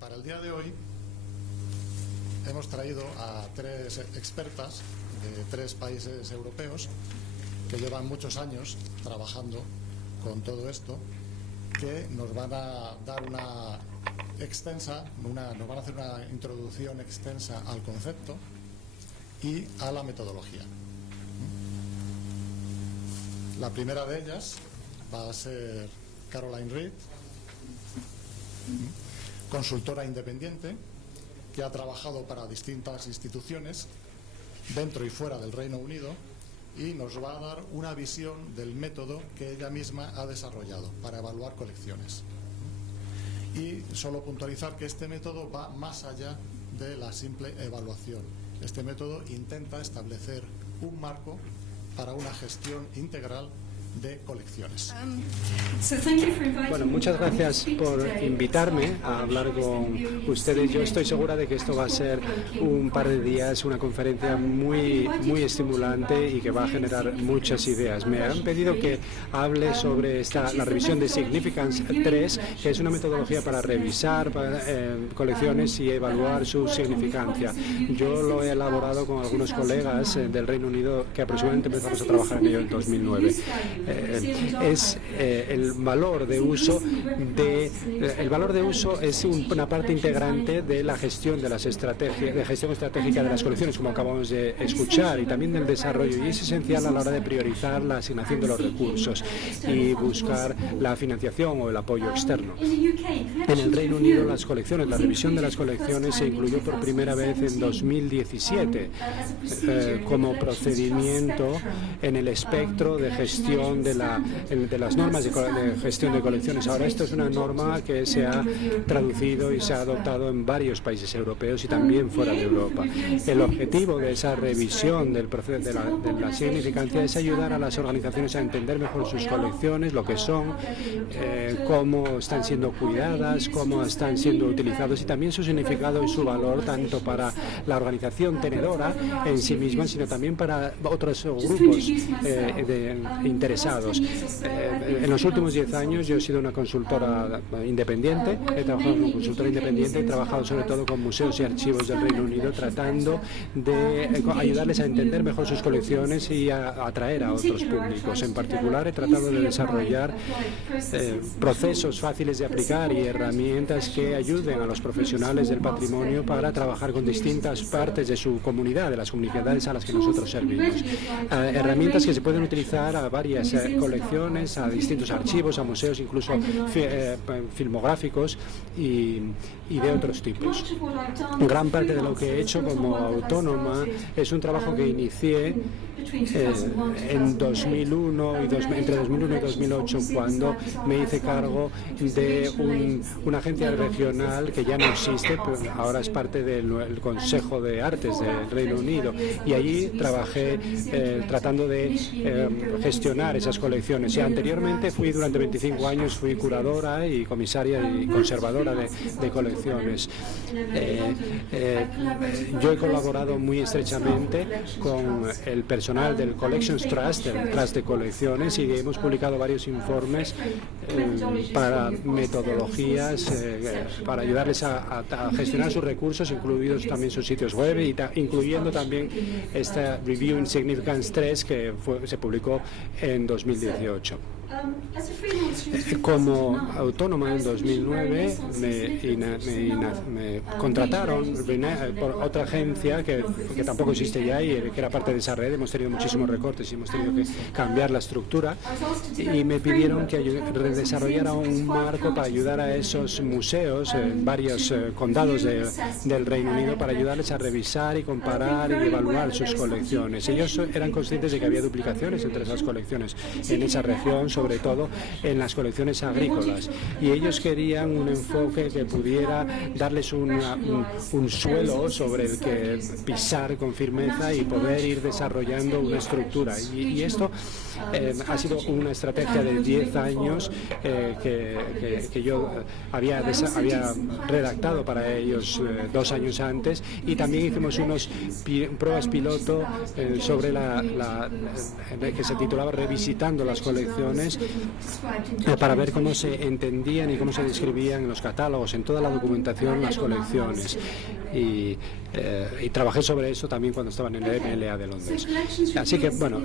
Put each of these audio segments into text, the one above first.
Para el día de hoy hemos traído a 3 expertas de 3 países europeos que llevan muchos años trabajando con todo esto, que nos van a dar nos van a hacer una introducción extensa al concepto y a la metodología. La primera de ellas va a ser Caroline Reed, consultora independiente que ha trabajado para distintas instituciones dentro y fuera del Reino Unido, y nos va a dar una visión del método que ella misma ha desarrollado para evaluar colecciones. Y solo puntualizar que este método va más allá de la simple evaluación. Este método intenta establecer un marco para una gestión integral de colecciones. Bueno, muchas gracias por invitarme a hablar con ustedes. Yo estoy segura de que esto va a ser un par de días, una conferencia muy estimulante y que va a generar muchas ideas. Me han pedido que hable sobre la revisión de Significance 3, que es una metodología para revisar colecciones y evaluar su significancia. Yo lo he elaborado con algunos colegas del Reino Unido que aproximadamente empezamos a trabajar en ello en 2009. Es el valor de uso es una parte integrante de la gestión de las estrategias, de gestión estratégica de las colecciones, como acabamos de escuchar, y también del desarrollo, y es esencial a la hora de priorizar la asignación de los recursos y buscar la financiación o el apoyo externo. En el Reino Unido, la revisión de las colecciones se incluyó por primera vez en 2017 como procedimiento en el espectro de gestión de las normas de gestión de colecciones. Ahora esto es una norma que se ha traducido y se ha adoptado en varios países europeos y también fuera de Europa. El objetivo de esa revisión del proceso de la significancia es ayudar a las organizaciones a entender mejor sus colecciones, lo que son, cómo están siendo cuidadas, cómo están siendo utilizados, y también su significado y su valor tanto para la organización tenedora en sí misma, sino también para otros grupos interesados. En los últimos 10 años yo he sido una consultora independiente, he trabajado como consultora independiente, he trabajado sobre todo con museos y archivos del Reino Unido, tratando de ayudarles a entender mejor sus colecciones y a atraer a otros públicos. En particular, he tratado de desarrollar procesos fáciles de aplicar y herramientas que ayuden a los profesionales del patrimonio para trabajar con distintas partes de su comunidad, de las comunidades a las que nosotros servimos. Herramientas que se pueden utilizar a varias colecciones, a distintos archivos, a museos, incluso filmográficos y de otros tipos. Gran parte de lo que he hecho como autónoma es un trabajo que inicié en 2001 entre 2001 y 2008, cuando me hice cargo de una agencia regional que ya no existe, pero ahora es parte del Consejo de Artes del Reino Unido, y allí trabajé tratando de gestionar esas colecciones. Y anteriormente durante 25 años fui curadora y comisaria y conservadora de colecciones. Yo he colaborado muy estrechamente con el personal del Collections Trust, el Trust de Colecciones, y hemos publicado varios informes para metodologías para ayudarles a gestionar sus recursos, incluidos también sus sitios web, incluyendo también esta Review in Significance 3 que se publicó en 2018. Como autónoma en 2009 me contrataron por otra agencia que tampoco existe ya y que era parte de esa red. Hemos tenido muchísimos recortes y hemos tenido que cambiar la estructura, y me pidieron que desarrollara un marco para ayudar a esos museos en varios condados del Reino Unido, para ayudarles a revisar y comparar y evaluar sus colecciones. Ellos eran conscientes de que había duplicaciones entre esas colecciones en esa región, sobre todo en las colecciones agrícolas, y ellos querían un enfoque que pudiera darles un suelo sobre el que pisar con firmeza y poder ir desarrollando una estructura. Y esto ha sido una estrategia de 10 años que yo había redactado para ellos 2 años antes, y también hicimos unas pruebas piloto sobre que se titulaba Revisitando las colecciones, colecciones para ver cómo se entendían y cómo se describían en los catálogos, en toda la documentación, las colecciones. Y trabajé sobre eso también cuando estaba en el MLA de Londres. Así que, bueno,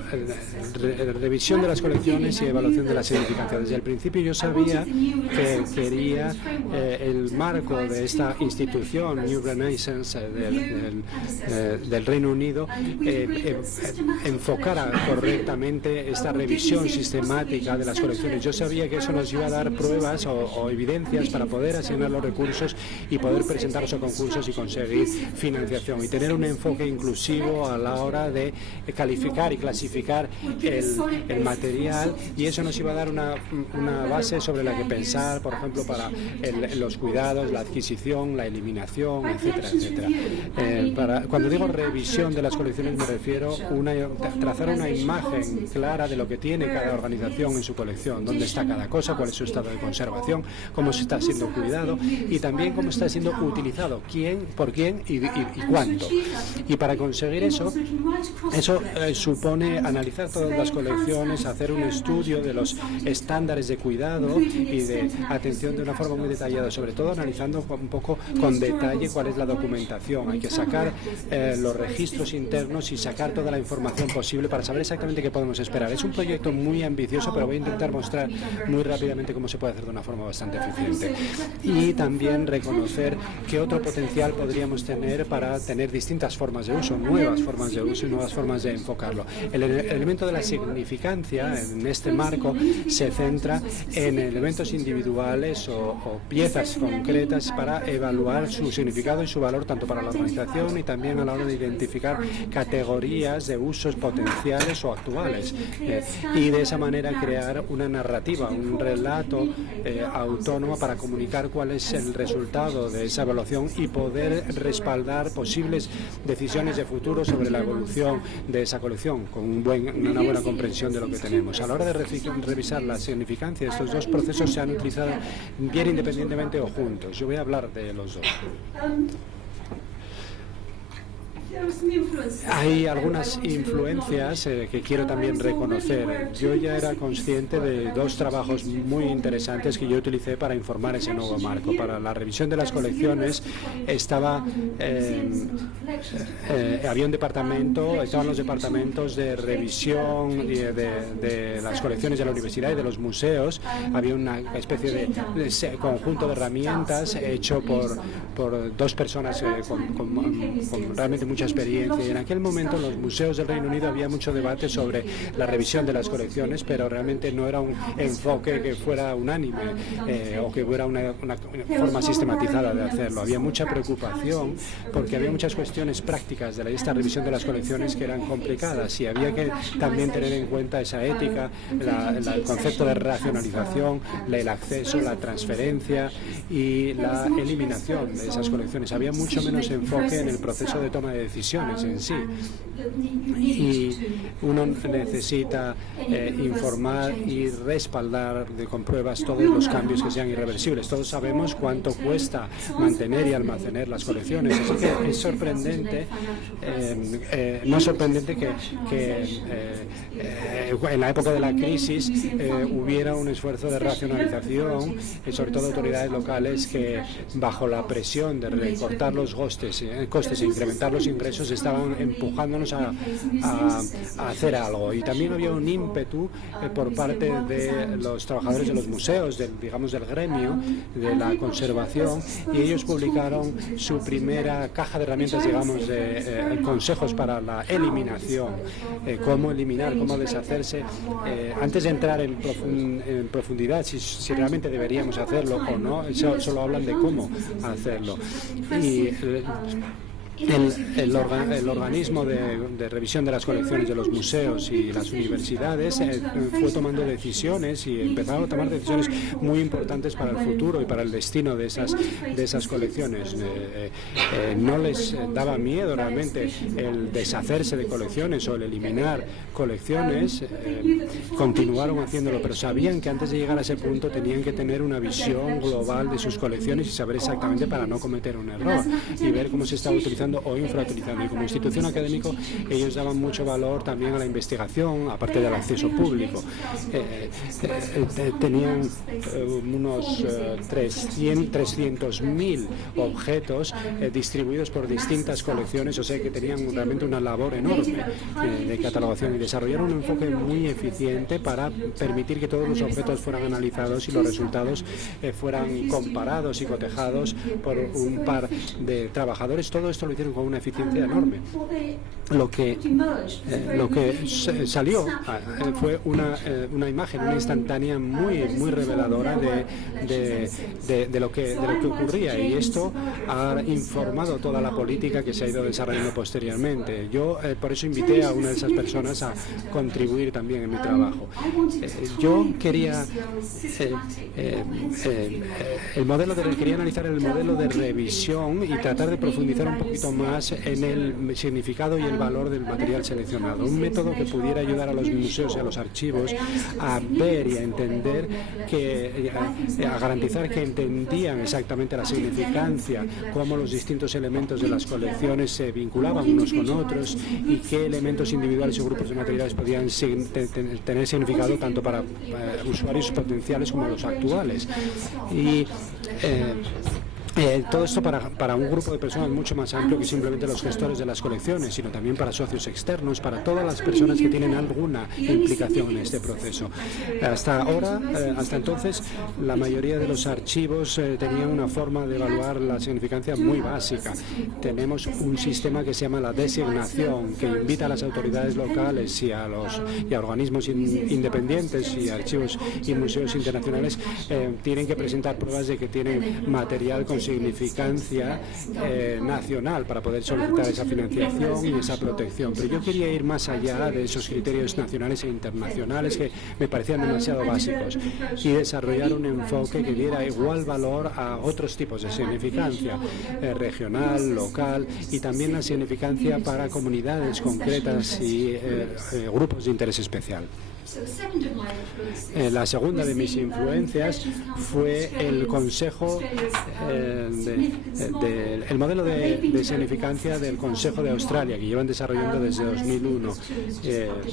revisión de las colecciones y evaluación de la significancia. Desde el principio yo sabía que quería el marco de esta institución, New Renaissance, del Reino Unido, enfocara correctamente esta revisión sistemática de las colecciones. Yo sabía que eso nos iba a dar pruebas o evidencias para poder asignar los recursos y poder presentarlos a concursos y conseguir financiación y tener un enfoque inclusivo a la hora de calificar y clasificar el material, y eso nos iba a dar una base sobre la que pensar, por ejemplo, para los cuidados, la adquisición, la eliminación, etcétera, etcétera. Cuando digo revisión de las colecciones me refiero a trazar una imagen clara de lo que tiene cada organización en su colección, dónde está cada cosa, cuál es su estado de conservación, cómo se está siendo cuidado y también cómo está siendo utilizado, quién, por quién y cuánto. Y para conseguir eso supone analizar todas las colecciones, hacer un estudio de los estándares de cuidado y de atención de una forma muy detallada, sobre todo analizando un poco con detalle cuál es la documentación. Hay que sacar los registros internos y sacar toda la información posible para saber exactamente qué podemos esperar. Es un proyecto muy ambicioso, pero voy a intentar mostrar muy rápidamente cómo se puede hacer de una forma bastante eficiente. Y también reconocer qué otro potencial podríamos tener para tener distintas formas de uso, nuevas formas de uso y nuevas formas de enfocarlo. El elemento de la significancia en este marco se centra en elementos individuales o piezas concretas para evaluar su significado y su valor tanto para la organización y también a la hora de identificar categorías de usos potenciales o actuales y de esa manera crear una narrativa, un relato autónomo para comunicar cuál es el resultado de esa evaluación y poder respaldar posibles decisiones de futuro sobre la evolución de esa colección con una buena comprensión de lo que tenemos. A la hora de revisar la significancia, estos dos procesos se han utilizado bien independientemente o juntos. Yo voy a hablar de los dos. Hay algunas influencias que quiero también reconocer. Yo ya era consciente de dos trabajos muy interesantes que yo utilicé para informar ese nuevo marco. Para la revisión de las colecciones había un departamento, estaban los departamentos de revisión de las colecciones de la universidad y de los museos. Había una especie de conjunto de herramientas hecho por dos personas con realmente mucha experiencia, y en aquel momento en los museos del Reino Unido había mucho debate sobre la revisión de las colecciones, pero realmente no era un enfoque que fuera unánime o que fuera una forma sistematizada de hacerlo. Había mucha preocupación porque había muchas cuestiones prácticas de esta revisión de las colecciones que eran complicadas y había que también tener en cuenta esa ética, el concepto de racionalización, el acceso, la transferencia y la eliminación de esas colecciones. Había mucho menos enfoque en el proceso de toma de decisiones en sí, y uno necesita informar y respaldar con pruebas todos los cambios que sean irreversibles. Todos sabemos cuánto cuesta mantener y almacenar las colecciones, así que es sorprendente, no es sorprendente que en la época de la crisis hubiera un esfuerzo de racionalización, sobre todo autoridades locales que bajo la presión de recortar los costes e incrementar los ingresos estaban empujándonos a hacer algo. Y también había un ímpetu por parte de los trabajadores de los museos, del gremio de la conservación, y ellos publicaron su primera caja de herramientas, de consejos para la eliminación, cómo eliminar, cómo deshacerse. Antes de entrar en profundidad si realmente deberíamos hacerlo o no, solo hablan de cómo hacerlo. Y el organismo de revisión de las colecciones de los museos y las universidades fue tomando decisiones y empezaron a tomar decisiones muy importantes para el futuro y para el destino de esas colecciones. No les daba miedo realmente el deshacerse de colecciones o el eliminar colecciones, continuaron haciéndolo, pero sabían que antes de llegar a ese punto tenían que tener una visión global de sus colecciones y saber exactamente para no cometer un error y ver cómo se estaba utilizando sobreutilizando o infrautilizando. Y como institución académica ellos daban mucho valor también a la investigación, aparte del acceso público. Tenían unos 300.000 objetos distribuidos por distintas colecciones, o sea que tenían realmente una labor enorme de catalogación y desarrollaron un enfoque muy eficiente para permitir que todos los objetos fueran analizados y los resultados fueran comparados y cotejados por un par de trabajadores. Todo esto lo hicieron con una eficiencia enorme. Lo que salió fue una imagen, una instantánea muy reveladora de lo que ocurría, y esto ha informado toda la política que se ha ido desarrollando posteriormente. Yo por eso invité a una de esas personas a contribuir también en mi trabajo. Yo quería quería analizar el modelo de revisión y tratar de profundizar un poquito más en el significado y el valor del material seleccionado. Un método que pudiera ayudar a los museos y a los archivos a ver y a entender, a garantizar que entendían exactamente la significancia, cómo los distintos elementos de las colecciones se vinculaban unos con otros y qué elementos individuales o grupos de materiales podían tener significado tanto para usuarios potenciales como los actuales. Y todo esto para un grupo de personas mucho más amplio que simplemente los gestores de las colecciones, sino también para socios externos, para todas las personas que tienen alguna implicación en este proceso. Hasta entonces, la mayoría de los archivos tenían una forma de evaluar la significancia muy básica. Tenemos un sistema que se llama la designación, que invita a las autoridades locales y a organismos independientes y archivos y museos internacionales tienen que presentar pruebas de que tienen material con significancia nacional para poder solicitar esa financiación y esa protección. Pero yo quería ir más allá de esos criterios nacionales e internacionales que me parecían demasiado básicos y desarrollar un enfoque que diera igual valor a otros tipos de significancia regional, local y también la significancia para comunidades concretas y grupos de interés especial. La segunda de mis influencias fue el Consejo, el modelo de significancia del Consejo de Australia, que llevan desarrollando desde 2001.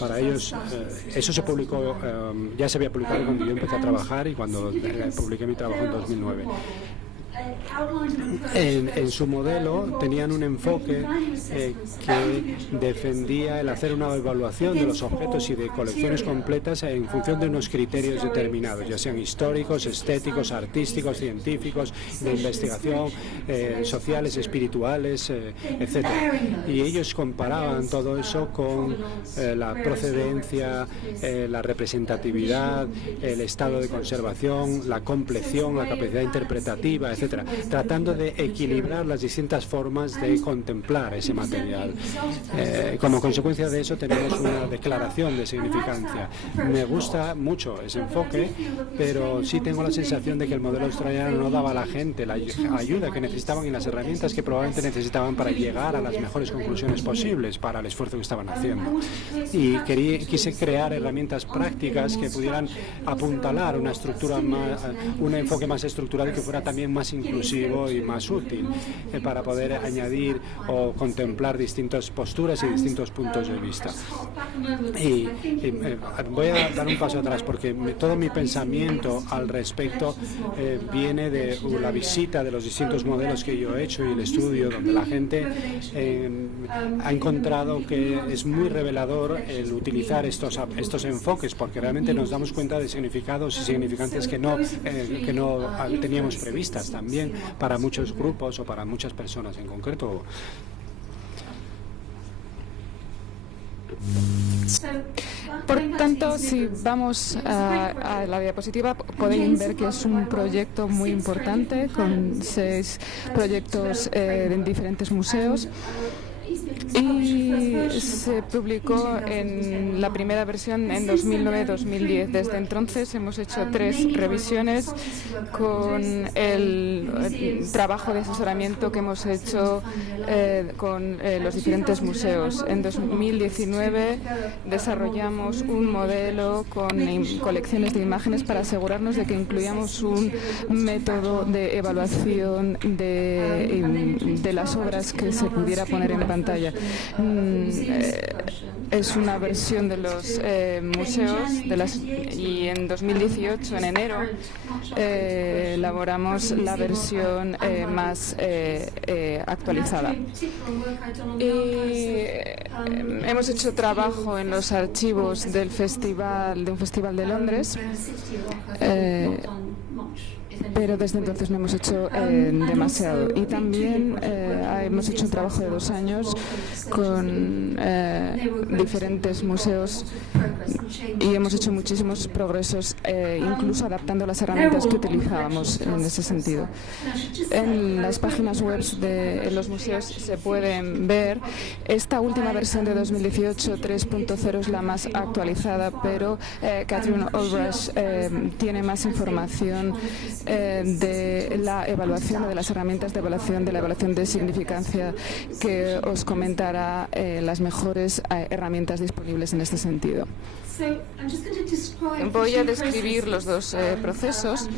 Para ellos, eso se publicó, ya se había publicado cuando yo empecé a trabajar y cuando publiqué mi trabajo en 2009. En su modelo tenían un enfoque que defendía el hacer una evaluación de los objetos y de colecciones completas en función de unos criterios determinados, ya sean históricos, estéticos, artísticos, científicos, de investigación, sociales, espirituales, etc. Y ellos comparaban todo eso con la procedencia, la representatividad, el estado de conservación, la compleción, la capacidad interpretativa, etc., tratando de equilibrar las distintas formas de contemplar ese material. Como consecuencia de eso tenemos una declaración de significancia. Me gusta mucho ese enfoque, pero sí tengo la sensación de que el modelo australiano no daba a la gente la ayuda que necesitaban y las herramientas que probablemente necesitaban para llegar a las mejores conclusiones posibles para el esfuerzo que estaban haciendo. Y quise crear herramientas prácticas que pudieran apuntalar una estructura más, un enfoque más estructurado y que fuera también más inclusivo y más útil para poder añadir o contemplar distintas posturas y distintos puntos de vista. Y voy a dar un paso atrás porque todo mi pensamiento al respecto viene de la visita de los distintos modelos que yo he hecho y el estudio donde la gente ha encontrado que es muy revelador el utilizar estos enfoques porque realmente nos damos cuenta de significados y significancias que no teníamos previstas también para muchos grupos o para muchas personas en concreto. Por tanto, si vamos a la diapositiva, podéis ver que es un proyecto muy importante con 6 proyectos en diferentes museos. y se publicó en la primera versión en 2009-2010. Desde entonces hemos hecho 3 revisiones con el trabajo de asesoramiento que hemos hecho con los diferentes museos. En 2019 desarrollamos un modelo con colecciones de imágenes para asegurarnos de que incluíamos un método de evaluación de las obras que se pudiera poner en pantalla. Es una versión de los museos y en 2018, en enero, elaboramos la versión más actualizada. Y hemos hecho trabajo en los archivos de un festival de Londres, pero desde entonces no hemos hecho demasiado. Y también hemos hecho un trabajo de 2 años con diferentes museos y hemos hecho muchísimos progresos, incluso adaptando las herramientas que utilizábamos en ese sentido. En las páginas web de los museos se pueden ver esta última versión de 2018, 3.0, es la más actualizada, pero Catherine Olbrich tiene más información de la evaluación o de las herramientas de la evaluación de significancia, que os comentará las mejores herramientas disponibles en este sentido. Voy a describir los 2 procesos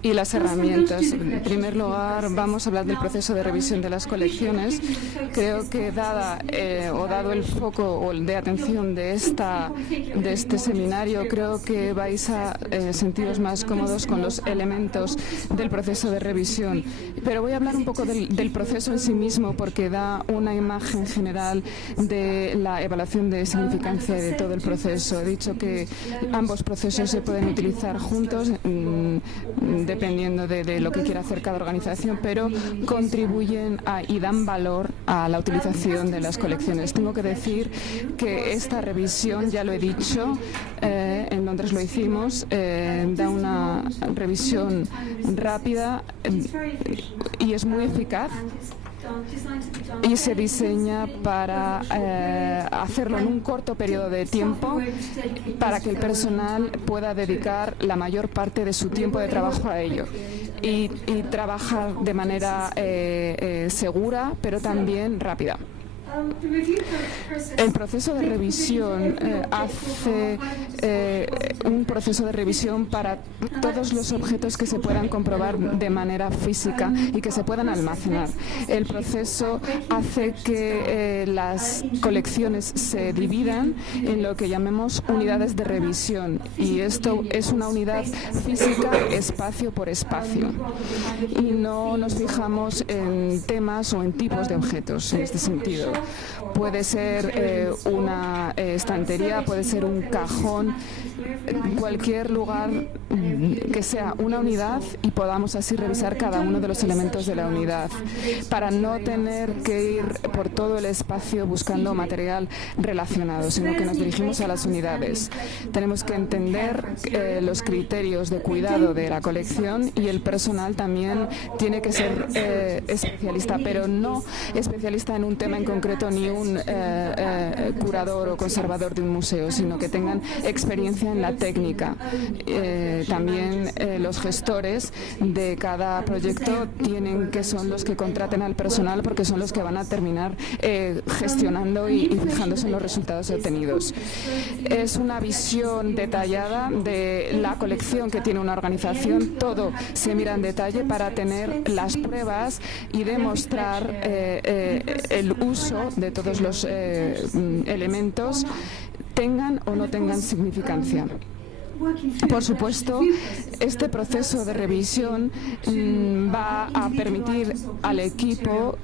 y las herramientas. En primer lugar, vamos a hablar del proceso de revisión de las colecciones. Creo que dado el foco o de atención de este seminario, creo que vais a sentiros más cómodos con los elementos del proceso de revisión. Pero voy a hablar un poco del proceso en sí mismo, porque da una imagen general de la evaluación de significancia de todo el proceso. He dicho que ambos procesos se pueden utilizar juntos dependiendo de lo que quiera hacer cada organización, pero contribuyen y dan valor a la utilización de las colecciones. Tengo que decir que esta revisión, ya lo he dicho, en Londres lo hicimos, da una revisión rápida y es muy eficaz. Y se diseña para hacerlo en un corto periodo de tiempo, para que el personal pueda dedicar la mayor parte de su tiempo de trabajo a ello y trabajar de manera segura, pero también rápida. El proceso de revisión hace un proceso de revisión para todos los objetos que se puedan comprobar de manera física y que se puedan almacenar. El proceso hace que las colecciones se dividan en lo que llamemos unidades de revisión, y esto es una unidad física espacio por espacio. Y no nos fijamos en temas o en tipos de objetos en este sentido. Puede ser una estantería, puede ser un cajón, cualquier lugar que sea una unidad y podamos así revisar cada uno de los elementos de la unidad, para no tener que ir por todo el espacio buscando material relacionado, sino que nos dirigimos a las unidades. Tenemos que entender los criterios de cuidado de la colección, y el personal también tiene que ser especialista, pero no especialista en un tema en concreto ni un curador o conservador de un museo, sino que tengan experiencia en la técnica. También los gestores de cada proyecto son los que contraten al personal, porque son los que van a terminar gestionando y fijándose en los resultados obtenidos. Es una visión detallada de la colección que tiene una organización. Todo se mira en detalle para tener las pruebas y demostrar el uso de todos los elementos, tengan o no tengan significancia. Por supuesto, este proceso de revisión va a permitir al equipo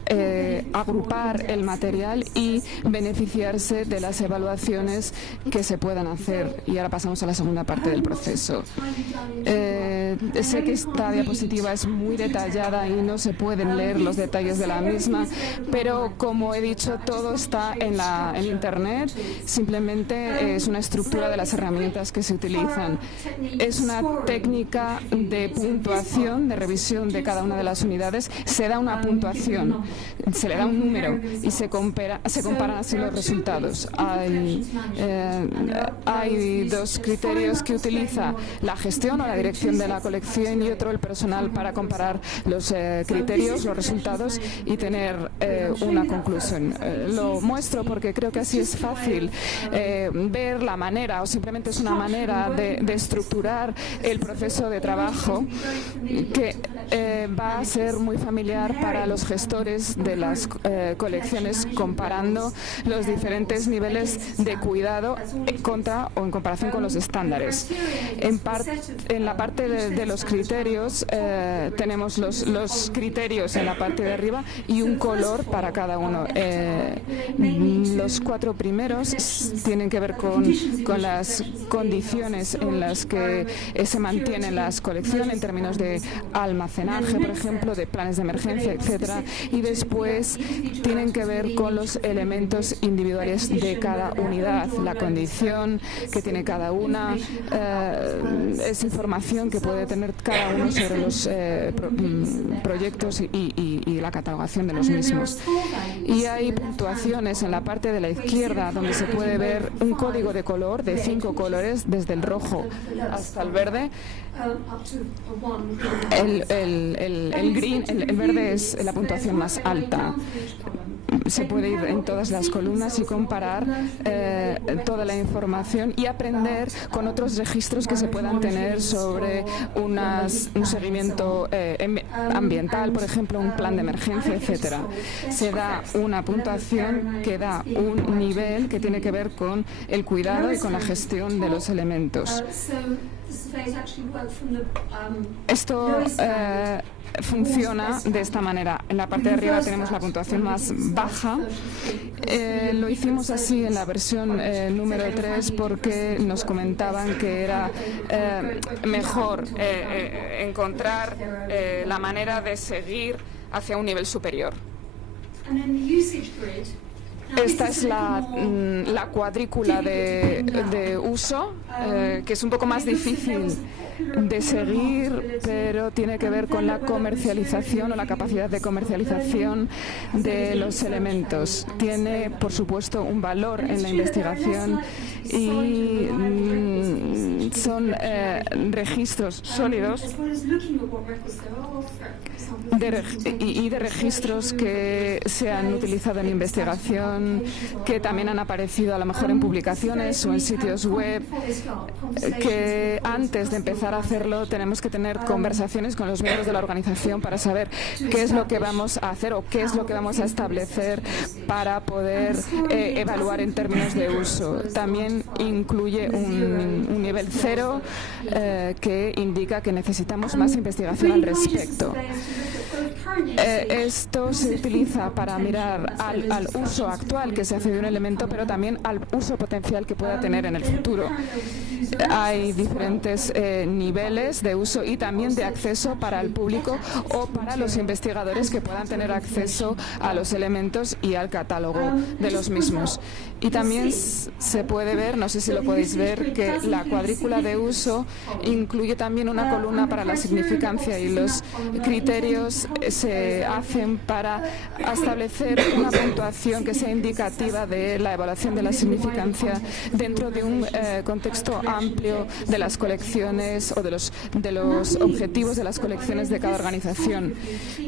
agrupar el material y beneficiarse de las evaluaciones que se puedan hacer. Y ahora pasamos a la segunda parte del proceso. Sé que esta diapositiva es muy detallada y no se pueden leer los detalles de la misma, pero como he dicho, todo está en Internet. Simplemente es una estructura de las herramientas que se utilizan utilizan. Es una técnica de puntuación, de revisión de cada una de las unidades. Se da una puntuación, se le da un número y se comparan así los resultados. Hay dos criterios que utiliza la gestión o la dirección de la colección y otro el personal para comparar los criterios, los resultados y tener una conclusión. Lo muestro porque creo que así es fácil ver la manera, o simplemente es una manera de estructurar el proceso de trabajo que va a ser muy familiar para los gestores de las colecciones, comparando los diferentes niveles de cuidado en comparación con los estándares. En la parte de los criterios tenemos los criterios en la parte de arriba y un color para cada uno. Los 4 primeros tienen que ver con las condiciones en las que se mantienen las colecciones en términos de almacenaje, por ejemplo, de planes de emergencia, etcétera, y después tienen que ver con los elementos individuales de cada unidad, la condición que tiene cada una, es información que puede tener cada uno sobre los proyectos y la catalogación de los mismos. Y hay puntuaciones en la parte de la izquierda donde se puede ver un código de color de 5 colores, desde el rojo hasta el verde. El verde es la puntuación más alta. Se puede ir en todas las columnas y comparar toda la información y aprender con otros registros que se puedan tener sobre un seguimiento ambiental, por ejemplo, un plan de emergencia, etcétera. Se da una puntuación que da un nivel que tiene que ver con el cuidado y con la gestión de los elementos. Esto funciona de esta manera. En la parte de arriba tenemos la puntuación más baja. Lo hicimos así en la versión número 3 porque nos comentaban que era mejor encontrar la manera de seguir hacia un nivel superior. Esta es la cuadrícula de uso, que es un poco más difícil de seguir, pero tiene que ver con la comercialización o la capacidad de comercialización de los elementos. Tiene, por supuesto, un valor en la investigación y son registros sólidos y de registros que se han utilizado en investigación, que también han aparecido a lo mejor en publicaciones o en sitios web, que antes de empezar a hacerlo tenemos que tener conversaciones con los miembros de la organización para saber qué es lo que vamos a hacer o qué es lo que vamos a establecer para poder evaluar en términos de uso. También incluye un nivel 0 que indica que necesitamos más investigación al respecto. Esto se utiliza para mirar al uso actual que se hace de un elemento, pero también al uso potencial que pueda tener en el futuro. Hay diferentes niveles de uso y también de acceso para el público o para los investigadores que puedan tener acceso a los elementos y al catálogo de los mismos. Y también se puede ver, no sé si lo podéis ver, que la cuadrícula de uso incluye también una columna para la significancia y los criterios se hacen para establecer una puntuación que sea indicativa de la evaluación de la significancia dentro de un contexto amplio de las colecciones o de los objetivos de las colecciones de cada organización.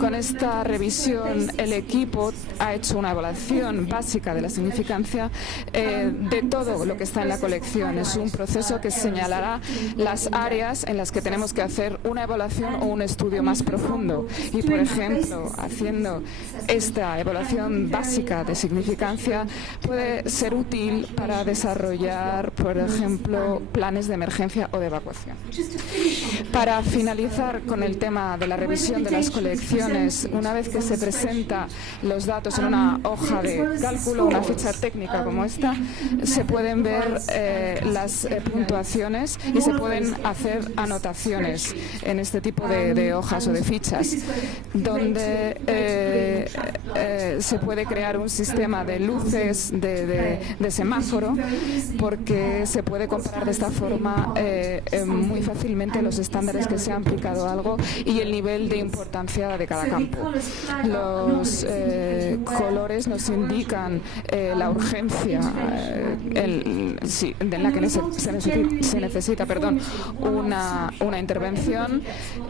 Con esta revisión, el equipo ha hecho una evaluación básica de la significancia de todo lo que está en la colección. Es un proceso que señalará las áreas en las que tenemos que hacer una evaluación o un estudio más profundo. Y, por ejemplo, haciendo esta evaluación básica de significancia puede ser útil para desarrollar, por ejemplo, planes de emergencia o de evacuación. Para finalizar con el tema de la revisión de las colecciones, una vez que se presenta los datos en una hoja de cálculo, una ficha técnica, como como esta, se pueden ver las puntuaciones y se pueden hacer anotaciones en este tipo de hojas o de fichas, donde se puede crear un sistema de luces de semáforo, porque se puede comparar de esta forma muy fácilmente los estándares que se ha aplicado a algo y el nivel de importancia de cada campo. Los colores nos indican la urgencia en la que se necesita una intervención,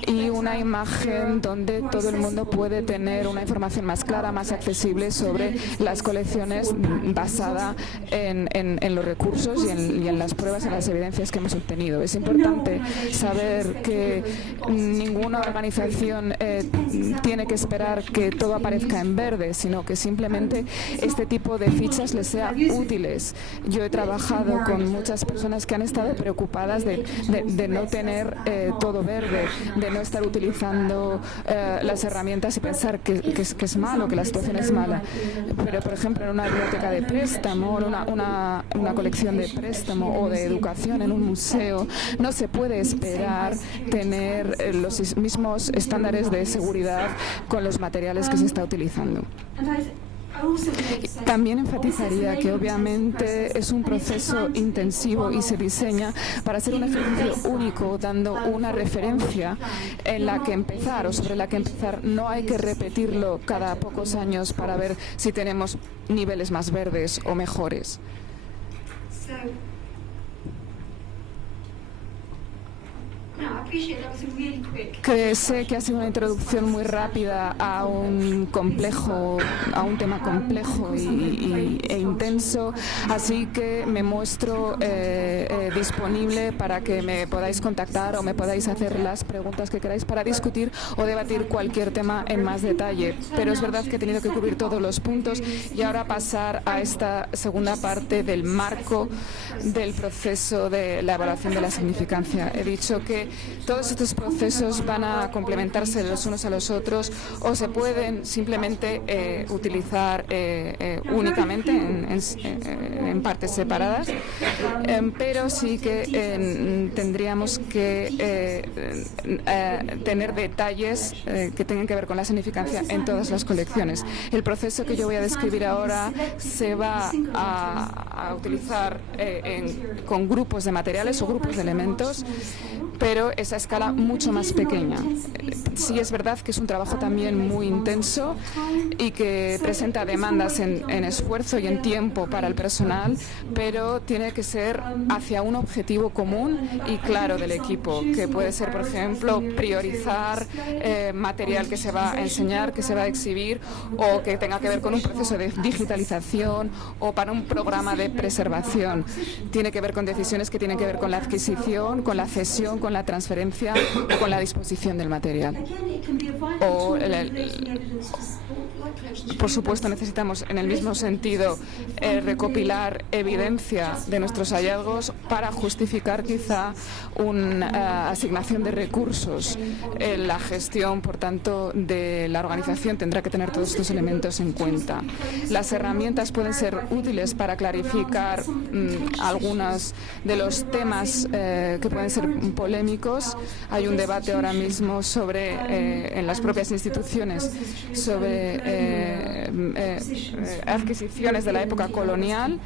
y una imagen donde todo el mundo puede tener una información más clara, más accesible sobre las colecciones, basada en los recursos y en las pruebas, en las evidencias que hemos obtenido. Es importante saber que ninguna organización tiene que esperar que todo aparezca en verde, sino que simplemente este tipo de fichas les sea útiles. Yo he trabajado con muchas personas que han estado preocupadas de no tener todo verde, de no estar utilizando las herramientas y pensar que es malo, que la situación es mala. Pero, por ejemplo, en una biblioteca de préstamo, en una colección de préstamo o de educación en un museo, no se puede esperar tener los mismos estándares de seguridad con los materiales que se está utilizando. También enfatizaría que obviamente es un proceso intensivo y se diseña para ser un ejercicio único, dando una referencia en la que empezar o sobre la que empezar. No hay que repetirlo cada pocos años para ver si tenemos niveles más verdes o mejores. Que sé que ha sido una introducción muy rápida a un tema complejo e intenso, así que me muestro disponible para que me podáis contactar o me podáis hacer las preguntas que queráis para discutir o debatir cualquier tema en más detalle. Pero es verdad que he tenido que cubrir todos los puntos y ahora pasar a esta segunda parte del marco del proceso de la evaluación de la significancia. He dicho que todos estos procesos van a complementarse los unos a los otros o se pueden simplemente utilizar únicamente en partes separadas, pero sí que tendríamos que tener detalles que tengan que ver con la significancia en todas las colecciones. El proceso que yo voy a describir ahora se va a utilizar con grupos de materiales o grupos de elementos, pero esa escala mucho más pequeña. Sí es verdad que es un trabajo también muy intenso y que presenta demandas en esfuerzo y en tiempo para el personal, pero tiene que ser hacia un objetivo común y claro del equipo, que puede ser, por ejemplo, priorizar material que se va a enseñar, que se va a exhibir, o que tenga que ver con un proceso de digitalización o para un programa de preservación. Tiene que ver con decisiones que tienen que ver con la adquisición, con la cesión, con la transferencia o con la disposición del material. Por supuesto, necesitamos, en el mismo sentido, recopilar evidencia de nuestros hallazgos para justificar quizá una asignación de recursos. La gestión, por tanto, de la organización tendrá que tener todos estos elementos en cuenta. Las herramientas pueden ser útiles para clarificar algunos de los temas que pueden ser polémicos. Hay un debate ahora mismo en las propias instituciones sobre adquisiciones de la época colonial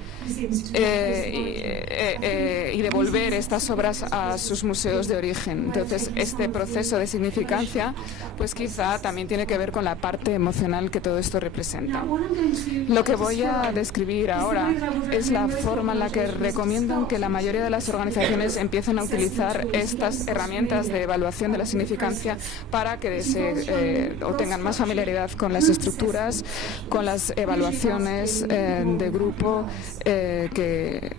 y devolver estas obras a sus museos de origen. Entonces, este proceso de significancia, pues quizá también tiene que ver con la parte emocional que todo esto representa. Lo que voy a describir ahora es la forma en la que recomiendan que la mayoría de las organizaciones empiecen a utilizar estas herramientas de evaluación de la significancia para que tengan más familiaridad con las estructuras, con las evaluaciones de grupo que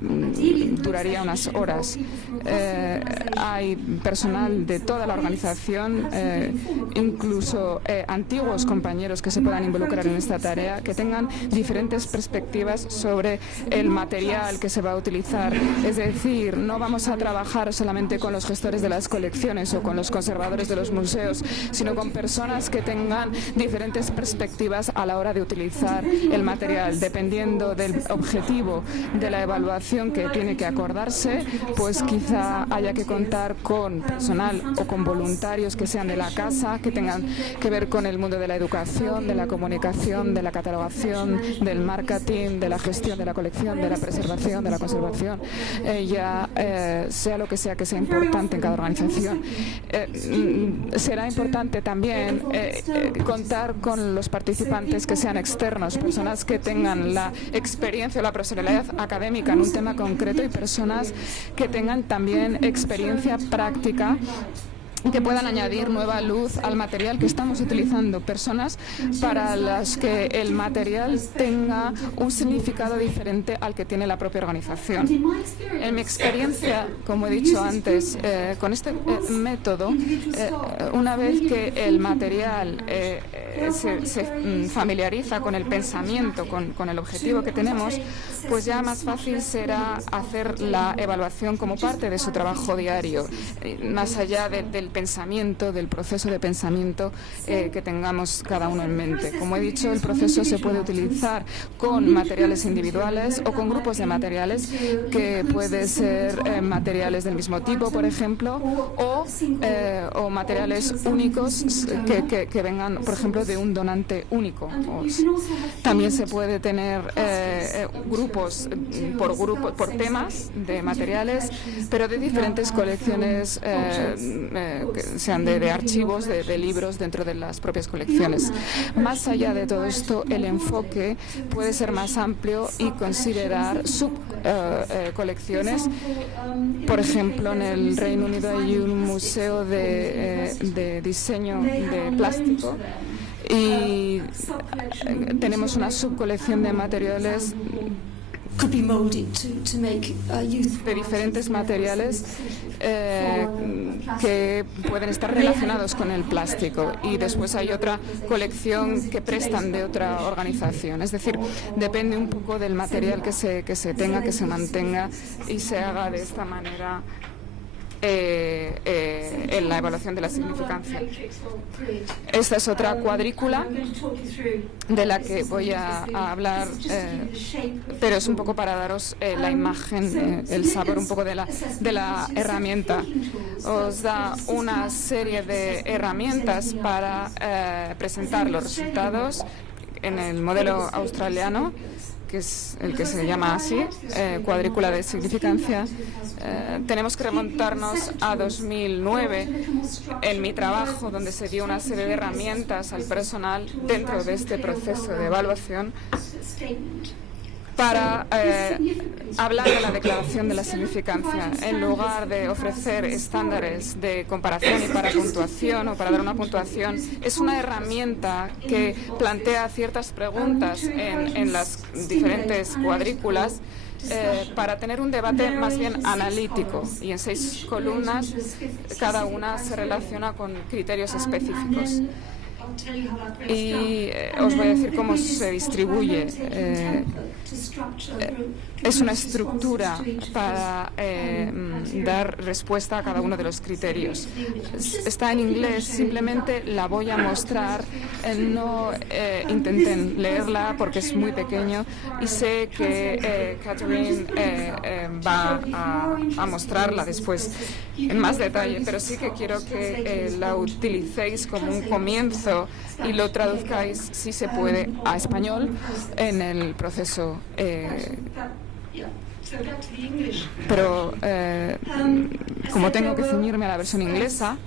duraría unas horas. Hay personal de toda la organización, incluso antiguos compañeros que se puedan involucrar en esta tarea, que tengan diferentes perspectivas sobre el material que se va a utilizar. Es decir, no vamos a trabajar solamente con los gestores gestores de las colecciones o con los conservadores de los museos, sino con personas que tengan diferentes perspectivas a la hora de utilizar el material. Dependiendo del objetivo de la evaluación que tiene que acordarse, pues quizá haya que contar con personal o con voluntarios que sean de la casa, que tengan que ver con el mundo de la educación, de la comunicación, de la catalogación, del marketing, de la gestión de la colección, de la preservación, de la conservación, sea lo que sea importante en cada organización. Será importante también contar con los participantes que sean externos, personas que tengan la experiencia o la profesionalidad académica en un tema concreto y personas que tengan también experiencia práctica que puedan añadir nueva luz al material que estamos utilizando, personas para las que el material tenga un significado diferente al que tiene la propia organización. En mi experiencia, como he dicho antes, con este método, una vez que el material se familiariza con el pensamiento, con el objetivo que tenemos, pues ya más fácil será hacer la evaluación como parte de su trabajo diario, más allá del pensamiento, del proceso de pensamiento que tengamos cada uno en mente. Como he dicho, el proceso se puede utilizar con materiales individuales o con grupos de materiales, que puede ser materiales del mismo tipo, por ejemplo, o materiales únicos que vengan, por ejemplo, de un donante único. También se puede tener grupos por temas de materiales, pero de diferentes colecciones, que sean de archivos, de libros dentro de las propias colecciones. Más allá de todo esto, el enfoque puede ser más amplio y considerar subcolecciones. Por ejemplo, en el Reino Unido hay un museo de diseño de plástico y tenemos una subcolección de materiales de diferentes materiales que pueden estar relacionados con el plástico, y después hay otra colección que prestan de otra organización. Es decir, depende un poco del material que se tenga, que se mantenga y se haga de esta manera en la evaluación de la significancia. Esta es otra cuadrícula de la que voy a hablar, pero es un poco para daros la imagen, el sabor un poco de la herramienta. Os da una serie de herramientas para presentar los resultados en el modelo australiano, que es el que se llama así, cuadrícula de significancia. Tenemos que remontarnos a 2009, en mi trabajo, donde se dio una serie de herramientas al personal dentro de este proceso de evaluación para hablar de la declaración de la significancia. En lugar de ofrecer estándares de comparación y para puntuación o para dar una puntuación, es una herramienta que plantea ciertas preguntas en las diferentes cuadrículas para tener un debate más bien analítico, y en 6 columnas cada una se relaciona con criterios específicos. Y os voy a decir cómo se distribuye. Es una estructura para dar respuesta a cada uno de los criterios. Está en inglés, simplemente la voy a mostrar. No intenten leerla porque es muy pequeño, y sé que Catherine va a mostrarla después en más detalle, pero sí que quiero que la utilicéis como un comienzo y lo traduzcáis, si se puede, a español en el proceso. Pero como tengo que ceñirme a la versión inglesa,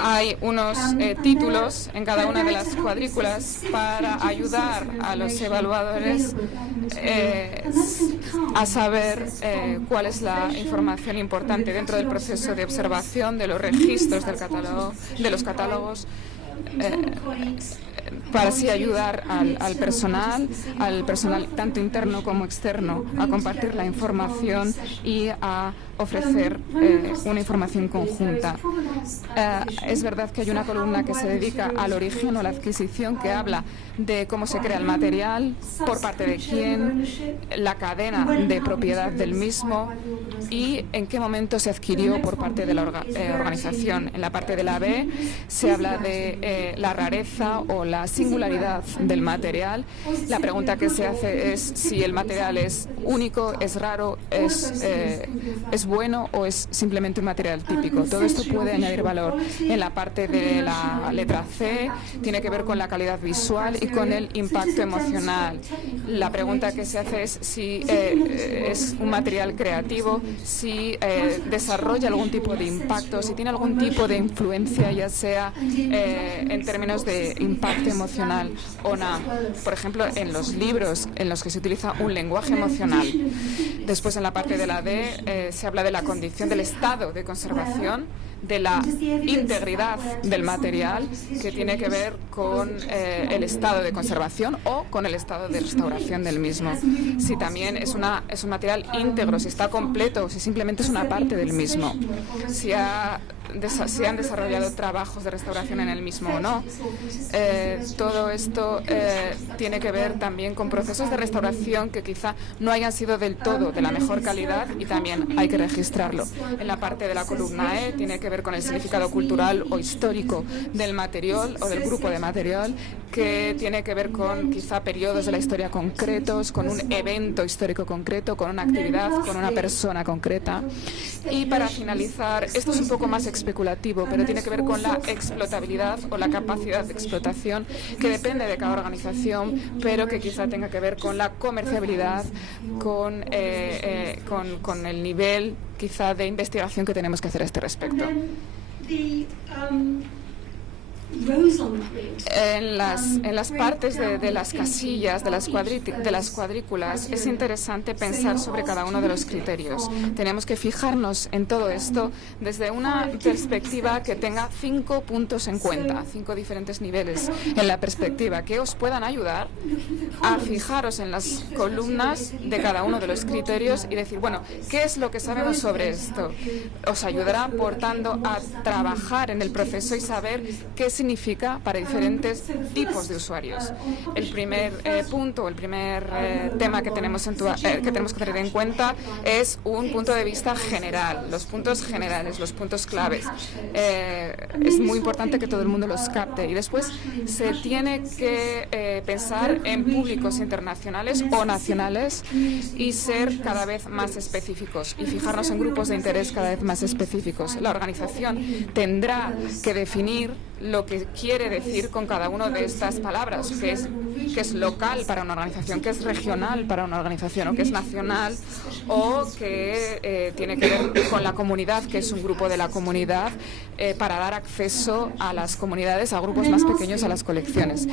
hay unos títulos en cada una de las cuadrículas para ayudar a los evaluadores a saber cuál es la información importante dentro del proceso de observación de los registros del catálogo, de los catálogos. para así ayudar al personal tanto interno como externo a compartir la información y a ofrecer una información conjunta. Es verdad que hay una columna que se dedica al origen o a la adquisición, que habla de cómo se crea el material, por parte de quién, la cadena de propiedad del mismo y en qué momento se adquirió por parte de la organización. En la parte de la B se habla de la rareza o la singularidad del material. La pregunta que se hace es si el material es único, es raro, es bueno o es simplemente un material típico. Todo esto puede añadir valor. En la parte de la letra C tiene que ver con la calidad visual y con el impacto emocional. La pregunta que se hace es si es un material creativo, si desarrolla algún tipo de impacto, si tiene algún tipo de influencia, ya sea en términos de impacto emocional o no. Por ejemplo, en los libros en los que se utiliza un lenguaje emocional. Después, en la parte de la D, se habla de la condición del estado de conservación, de la integridad del material, que tiene que ver con el estado de conservación o con el estado de restauración del mismo. Si también es un material íntegro, si está completo, si simplemente es una parte del mismo, si han desarrollado trabajos de restauración en el mismo o no. Todo esto tiene que ver también con procesos de restauración que quizá no hayan sido del todo de la mejor calidad y también hay que registrarlo. En la parte de la columna E tiene que ver con el significado cultural o histórico del material o del grupo de material, que tiene que ver con quizá periodos de la historia concretos, con un evento histórico concreto, con una actividad, con una persona concreta. Y para finalizar, esto es un poco más especulativo, pero tiene que ver con la explotabilidad o la capacidad de explotación, que depende de cada organización, pero que quizá tenga que ver con la comerciabilidad, con el nivel quizá de investigación que tenemos que hacer a este respecto. En las partes de las casillas, de las cuadrículas, es interesante pensar sobre cada uno de los criterios. Tenemos que fijarnos en todo esto desde una perspectiva que tenga 5 puntos en cuenta, 5 diferentes niveles en la perspectiva que os puedan ayudar a fijaros en las columnas de cada uno de los criterios y decir, bueno, ¿qué es lo que sabemos sobre esto? Os ayudará, por tanto, a trabajar en el proceso y saber qué significa para diferentes tipos de usuarios. El primer punto, el primer tema que tenemos que tener en cuenta es un punto de vista general, los puntos generales, los puntos claves. Es muy importante que todo el mundo los capte y después se tiene que pensar en públicos internacionales o nacionales y ser cada vez más específicos y fijarnos en grupos de interés cada vez más específicos. La organización tendrá que definir lo que quiere decir con cada una de estas palabras, que es local para una organización, que es regional para una organización, o que es nacional, o que tiene que ver con la comunidad, que es un grupo de la comunidad, para dar acceso a las comunidades, a grupos más pequeños, a las colecciones.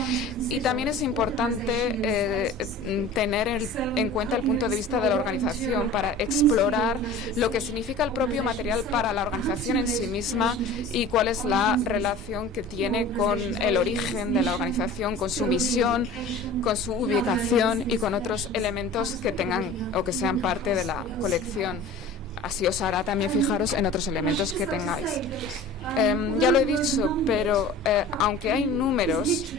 Y también es importante tener en cuenta el punto de vista de la organización para explorar lo que significa el propio material para la organización en sí misma y cuál es la relación que tiene con el origen de la organización, con su misión, con su ubicación y con otros elementos que tengan o que sean parte de la colección. Así os hará también fijaros en otros elementos que tengáis. Ya lo he dicho, pero aunque hay números,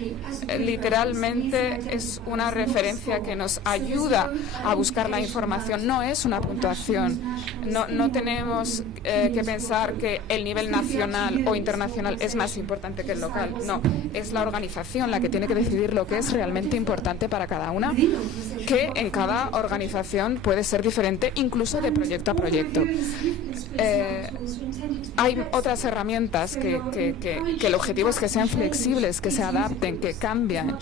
literalmente es una referencia que nos ayuda a buscar la información, no es una puntuación. No tenemos que pensar que el nivel nacional o internacional es más importante que el local. No, es la organización la que tiene que decidir lo que es realmente importante para cada una, que en cada organización puede ser diferente, incluso de proyecto a proyecto. Hay otras herramientas que el objetivo es que sean flexibles, que se adapten, que cambien,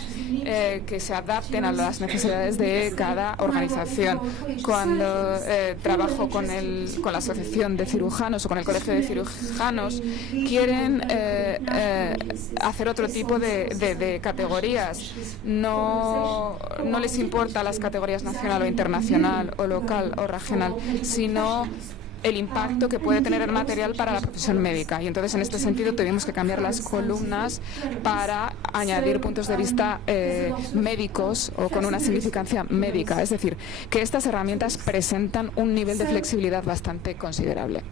que se adapten a las necesidades de cada organización. Cuando trabajo con la Asociación de Cirujanos o con el Colegio de Cirujanos, quieren hacer otro tipo de categorías. No les importa las categorías nacional o internacional o local o regional, sino el impacto que puede tener el material para la profesión médica. Y entonces, en este sentido, tuvimos que cambiar las columnas para añadir puntos de vista médicos o con una significancia médica. Es decir, que estas herramientas presentan un nivel de flexibilidad bastante considerable.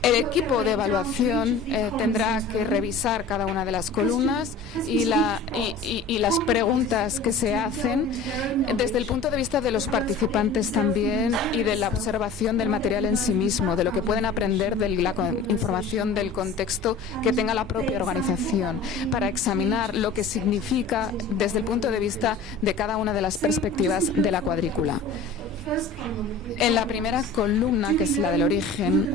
El equipo de evaluación tendrá que revisar cada una de las columnas y las preguntas que se hacen desde el punto de vista de los participantes también y de la observación del material en sí mismo, de lo que pueden aprender de la información del contexto que tenga la propia organización, para examinar lo que significa desde el punto de vista de cada una de las perspectivas de la cuadrícula. En la primera columna, que es la del origen,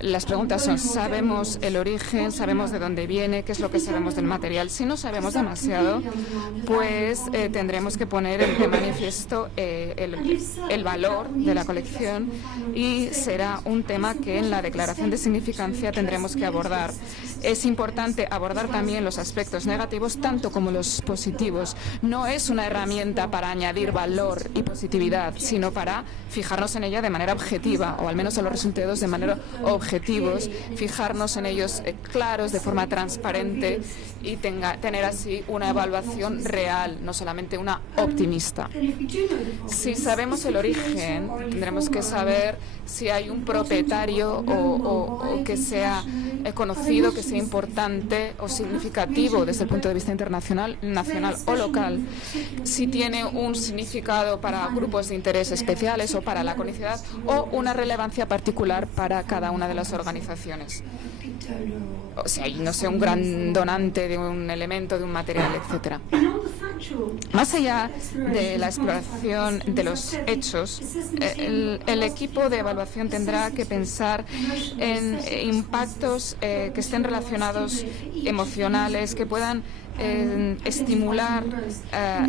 las preguntas son: ¿sabemos el origen? ¿Sabemos de dónde viene? ¿Qué es lo que sabemos del material? Si no sabemos demasiado, pues tendremos que poner de manifiesto el valor de la colección, y será un tema que en la declaración de significancia tendremos que abordar. Es importante abordar también los aspectos negativos tanto como los positivos. No es una herramienta para añadir valor y positividad, sino para fijarnos en ella de manera objetiva, o al menos en los resultados de manera objetivos, fijarnos en ellos claros, de forma transparente, y tener así una evaluación real, no solamente una optimista. Si sabemos el origen, tendremos que saber si hay un propietario o que sea conocido, que sea importante o significativo desde el punto de vista internacional, nacional o local, si tiene un significado para grupos de interés especiales o para la cronicidad, o una relevancia particular para cada una de las organizaciones. O sea, no sé, un gran donante de un elemento, de un material, etcétera. Más allá de la exploración de los hechos, el equipo de evaluación tendrá que pensar en impactos que estén relacionados, emocionales, que puedan estimular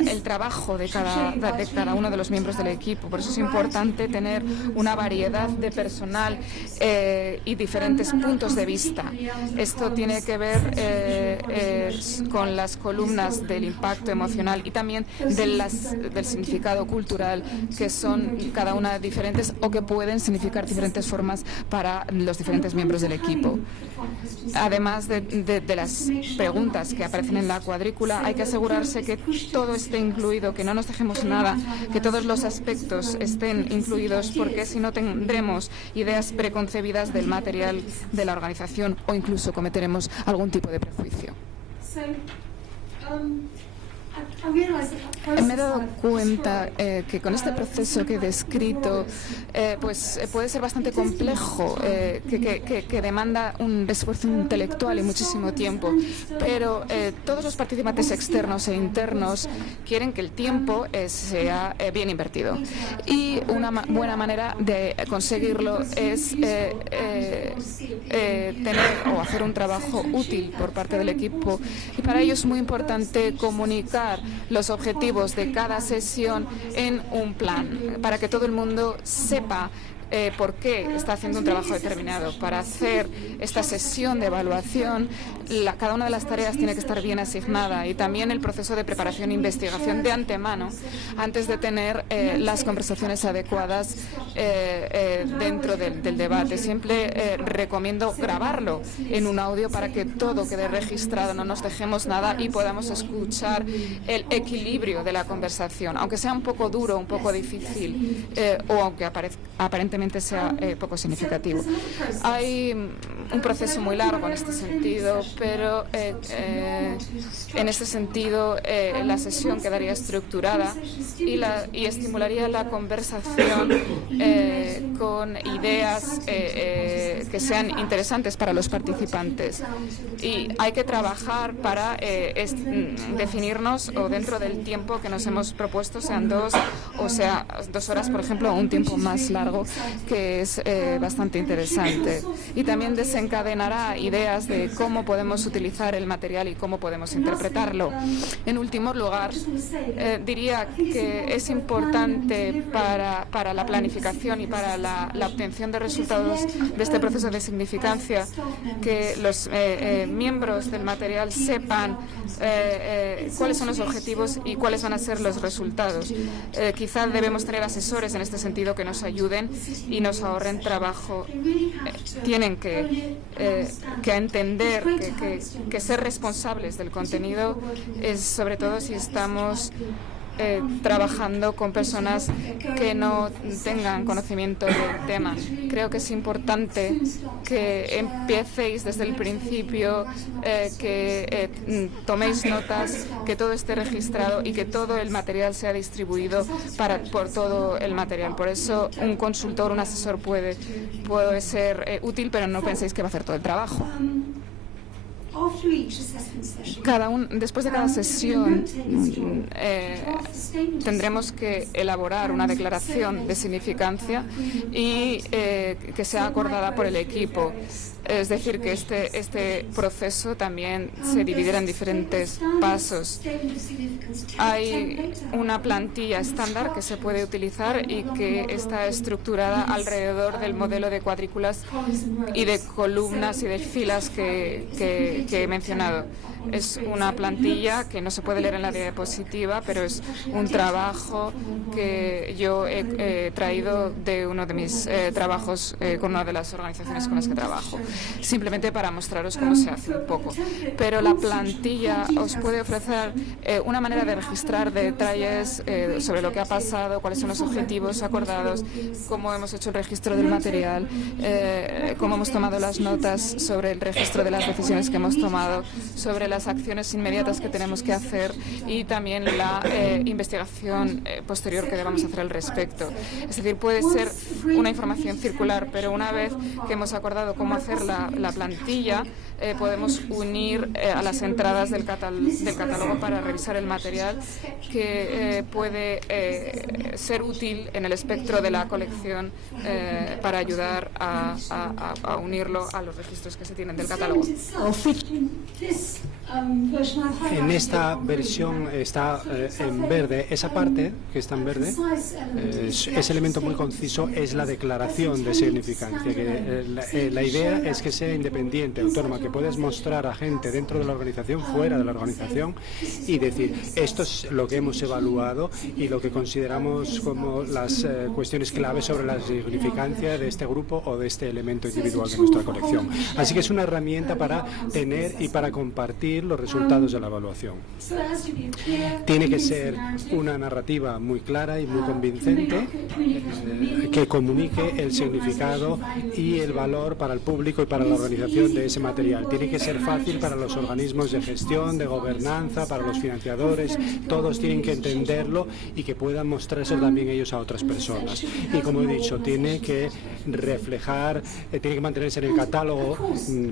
el trabajo de cada uno de los miembros del equipo. Por eso es importante tener una variedad de personal y diferentes puntos de vista. Esto tiene que ver con las columnas del impacto emocional y también del significado cultural, que son cada una diferentes o que pueden significar diferentes formas para los diferentes miembros del equipo. Además de las preguntas que aparecen en la cuadrícula, hay que asegurarse que todo esté incluido, que no nos dejemos nada, que todos los aspectos estén incluidos, porque si no tendremos ideas preconcebidas del material de la organización o incluso cometeremos algún tipo de prejuicio. Me he dado cuenta que con este proceso que he descrito pues puede ser bastante complejo, que demanda un esfuerzo intelectual y muchísimo tiempo, pero todos los participantes externos e internos quieren que el tiempo sea bien invertido, y una buena manera de conseguirlo es tener o hacer un trabajo útil por parte del equipo, y para ello es muy importante comunicar los objetivos de cada sesión en un plan, para que todo el mundo sepa por qué está haciendo un trabajo determinado. Para hacer esta sesión de evaluación, cada una de las tareas tiene que estar bien asignada, y también el proceso de preparación e investigación de antemano, antes de tener las conversaciones adecuadas dentro del debate. Siempre recomiendo grabarlo en un audio para que todo quede registrado, no nos dejemos nada y podamos escuchar el equilibrio de la conversación, aunque sea un poco duro, un poco difícil, o aunque aparentemente sea poco significativo. Hay un proceso muy largo en este sentido, pero en este sentido la sesión quedaría estructurada y estimularía la conversación con ideas que sean interesantes para los participantes. Y hay que trabajar para definirnos, o dentro del tiempo que nos hemos propuesto, sean 2 o sea 2 horas, por ejemplo, o un tiempo más largo, que es bastante interesante. Y también desencadenará ideas de cómo podemos utilizar el material y cómo podemos interpretarlo. En último lugar, diría que es importante para la planificación y para la obtención de resultados de este proceso de significancia que los miembros del material sepan cuáles son los objetivos y cuáles van a ser los resultados. Quizá debemos tener asesores en este sentido que nos ayuden y nos ahorren trabajo. Tienen que entender que ser responsables del contenido es sobre todo si estamos trabajando con personas que no tengan conocimiento del tema. Creo que es importante que empecéis desde el principio, que toméis notas, que todo esté registrado y que todo el material sea distribuido por todo el material. Por eso un consultor, un asesor puede ser útil, pero no penséis que va a hacer todo el trabajo. Después de cada sesión tendremos que elaborar una declaración de significancia y que sea acordada por el equipo. Es decir, que este proceso también se dividirá en diferentes pasos. Hay una plantilla estándar que se puede utilizar y que está estructurada alrededor del modelo de cuadrículas y de columnas y de filas que he mencionado. Es una plantilla que no se puede leer en la diapositiva, pero es un trabajo que yo he traído de uno de mis trabajos con una de las organizaciones con las que trabajo, simplemente para mostraros cómo se hace un poco. Pero la plantilla os puede ofrecer una manera de registrar detalles sobre lo que ha pasado, cuáles son los objetivos acordados, cómo hemos hecho el registro del material, cómo hemos tomado las notas sobre el registro de las decisiones que hemos tomado, sobre las acciones inmediatas que tenemos que hacer y también la investigación posterior que debamos hacer al respecto. Es decir, puede ser una información circular, pero una vez que hemos acordado cómo hacer la plantilla, podemos unir a las entradas del catálogo para revisar el material que puede ser útil en el espectro de la colección para ayudar a unirlo a los registros que se tienen del catálogo. En esta versión está en verde. Esa parte que está en verde, ese elemento muy conciso es la declaración de significancia. La idea es que sea independiente, autónoma, que puedas mostrar a gente dentro de la organización, fuera de la organización, y decir, esto es lo que hemos evaluado y lo que consideramos como las cuestiones clave sobre la significancia de este grupo o de este elemento individual de nuestra colección. Así que es una herramienta para tener y para compartir los resultados de la evaluación. Tiene que ser una narrativa muy clara y muy convincente que comunique el significado y el valor para el público y para la organización de ese material. Tiene que ser fácil para los organismos de gestión, de gobernanza, para los financiadores. Todos tienen que entenderlo y que puedan mostrarse también ellos a otras personas. Y como he dicho, tiene que reflejar, tiene que mantenerse en el catálogo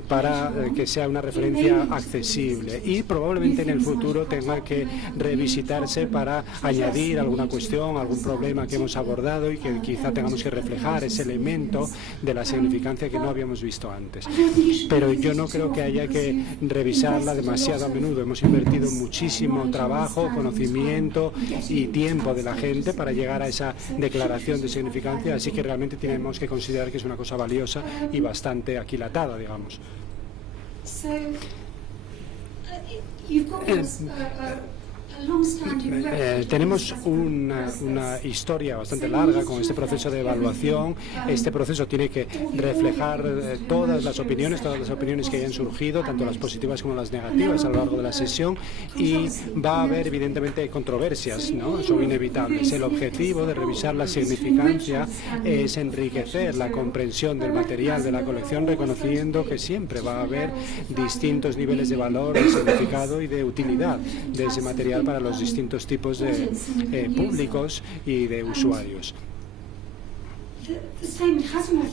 para que sea una referencia accesible. Y probablemente en el futuro tenga que revisitarse para añadir alguna cuestión, algún problema que hemos abordado y que quizá tengamos que reflejar ese elemento de la significancia que no habíamos visto antes. Pero yo no creo que haya que revisarla demasiado a menudo. Hemos invertido muchísimo trabajo, conocimiento y tiempo de la gente para llegar a esa declaración de significancia, así que realmente tenemos que considerar que es una cosa valiosa y bastante aquilatada, digamos. Tenemos una historia bastante larga con este proceso de evaluación. Este proceso tiene que reflejar todas las opiniones que hayan surgido, tanto las positivas como las negativas a lo largo de la sesión, y va a haber evidentemente controversias, ¿no? Son inevitables. El objetivo de revisar la significancia es enriquecer la comprensión del material de la colección, reconociendo que siempre va a haber distintos niveles de valor, de significado y de utilidad de ese material para los distintos tipos de públicos y de usuarios.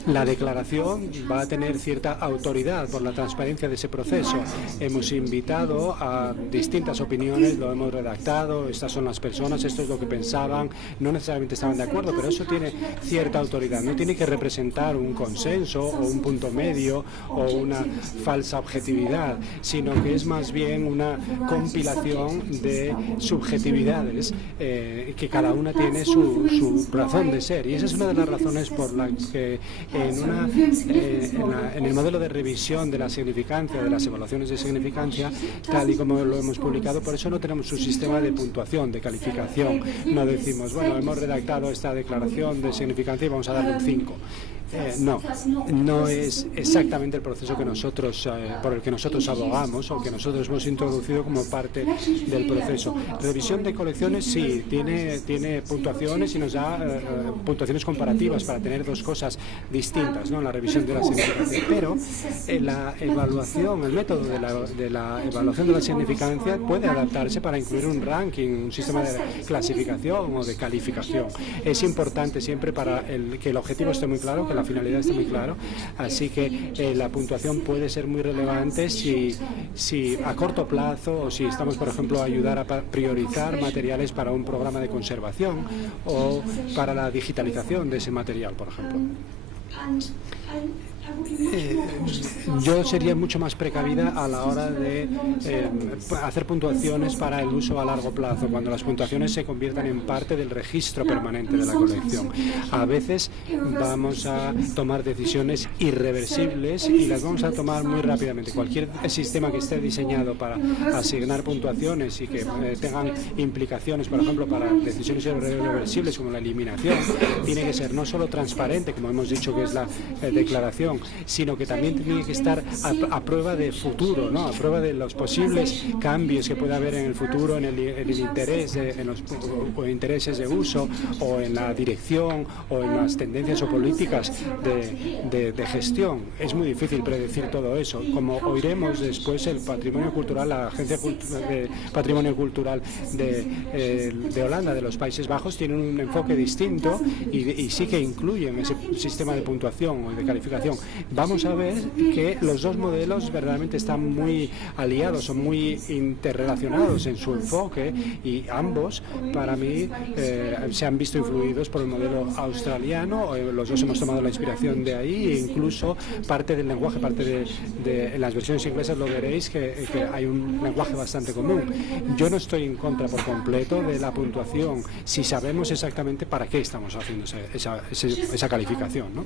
La declaración va a tener cierta autoridad por la transparencia de ese proceso. Hemos invitado a distintas opiniones, lo hemos redactado, estas son las personas, esto es lo que pensaban, no necesariamente estaban de acuerdo, pero eso tiene cierta autoridad. No tiene que representar un consenso o un punto medio o una falsa objetividad, sino que es más bien una compilación de subjetividades que cada una tiene su razón de ser. Y esa es una de las razones por la que en el modelo de revisión de la significancia, de las evaluaciones de significancia, tal y como lo hemos publicado, por eso no tenemos un sistema de puntuación, de calificación. No decimos, bueno, hemos redactado esta declaración de significancia y vamos a darle un 5. No es exactamente el proceso que nosotros, por el que nosotros abogamos o que nosotros hemos introducido como parte del proceso. Revisión de colecciones sí, tiene puntuaciones y nos da puntuaciones comparativas para tener dos cosas distintas, ¿no? En la revisión de la significancia. Pero la evaluación, el método de la evaluación de la significancia puede adaptarse para incluir un ranking, un sistema de clasificación o de calificación. Es importante siempre para que el objetivo esté muy claro, que la finalidad está muy claro, así que la puntuación puede ser muy relevante si a corto plazo o si estamos, por ejemplo, a ayudar a priorizar materiales para un programa de conservación o para la digitalización de ese material, por ejemplo. Yo sería mucho más precavida a la hora de hacer puntuaciones para el uso a largo plazo, cuando las puntuaciones se conviertan en parte del registro permanente de la colección. A veces vamos a tomar decisiones irreversibles y las vamos a tomar muy rápidamente. Cualquier sistema que esté diseñado para asignar puntuaciones y que tengan implicaciones, por ejemplo, para decisiones irreversibles como la eliminación, tiene que ser no solo transparente, como hemos dicho que es la declaración, sino que también tiene que estar a prueba de futuro, ¿no? A prueba de los posibles cambios que pueda haber en el futuro, en el interés, en los intereses de uso o en la dirección o en las tendencias o políticas de gestión. Es muy difícil predecir todo eso. Como oiremos después, el patrimonio cultural, la Agencia de Patrimonio Cultural de Holanda, de los Países Bajos, tienen un enfoque distinto y sí que incluyen ese sistema de puntuación o de calificación. Vamos a ver que los dos modelos verdaderamente están muy aliados, son muy interrelacionados en su enfoque y ambos, para mí, se han visto influidos por el modelo australiano. Los dos hemos tomado la inspiración de ahí e incluso parte del lenguaje, en las versiones inglesas lo veréis que hay un lenguaje bastante común. Yo no estoy en contra por completo de la puntuación si sabemos exactamente para qué estamos haciendo esa calificación, ¿no?